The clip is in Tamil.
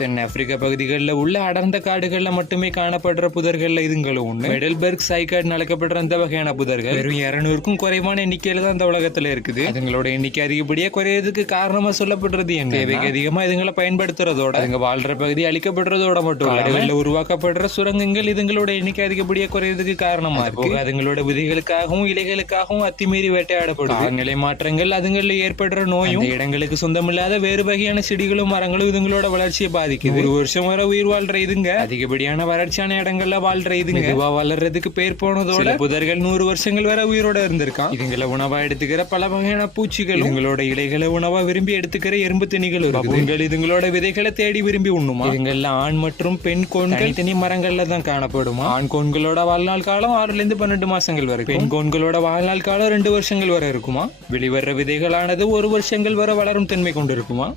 தென் ஆப்பிரிக்க பகுதிகளில் உள்ள அடர்ந்த காடுகள்ல மட்டுமே காணப்படுற புதர்கள்ல இதுங்களும் ஒண்ணு. மெடல்பர்க் சைகாட் அழைக்கப்படுற அந்த வகையான புதர்கள் வெறும் 200க்கும் குறைவான எண்ணிக்கையில தான் அந்த உலகத்துல இருக்குது. அதுங்களோட எண்ணிக்கை அதிகப்படியா குறையறதுக்கு காரணமா சொல்லப்படுறது என்ன, தேவைக்கு அதிகமா இதுங்களை பயன்படுத்துறதோட அதுங்க வாழ்ற பகுதி அழிக்கப்படுறதோட மட்டும் காடுகள்ல உருவாக்கப்படுற சுரங்கங்கள் இதுங்களோட எண்ணிக்கை அதிகப்படியா குறையறதுக்கு காரணமா இருக்கு. அதுங்களோட விதைகளுக்காகவும் இலைகளுக்காகவும் அத்துமீறி வேட்டையாடப்படுது. நிலை மாற்றங்கள் அதுங்கள்ல ஏற்படுற நோயும் இடங்களுக்கு சொந்தமில்லாத வேறு வகையான செடிகளும் மரங்களும் இதுங்களோட வளர்ச்சியை பாதிக்குது. ஒரு வருஷம் வரை உயிர் வாழ்ற இதுங்க அதிகப்படியான வறட்சியான இடங்கள்ல வாழ்ற இதுங்க வளர்றதுக்கு பேர் போனதோட புதர்கள் 100 வருஷங்கள் வரை உயிரோட இருந்திருக்கான். இதுங்களை உணவா எடுத்துக்கிற பல வகையான பூச்சிகள், இதுங்களோட இலைகளை உணவா விரும்பி எடுத்துக்கிற எறும்பு திணிகள் இருக்குது. இதுங்களோட விதைகளை தேடி விரும்பி உண்ணுமா. இதுங்கள்ல ஆண் மற்றும் பெண் கோன்கள் தனி மரங்கள்ல தான் காணப்படுமா. ஆண் கோன்களோட வாழ்நாள் காலம் 6 to 12 மாசங்கள் வரை, பெண் கோன்களோட வாழ்நாள் காலம் 2 வருஷங்கள் வரை இருக்குமா. வெளிவர விதைகளானது 1 வருஷங்கள் வரை வளரும் தன்மை கொண்டிருக்குமா.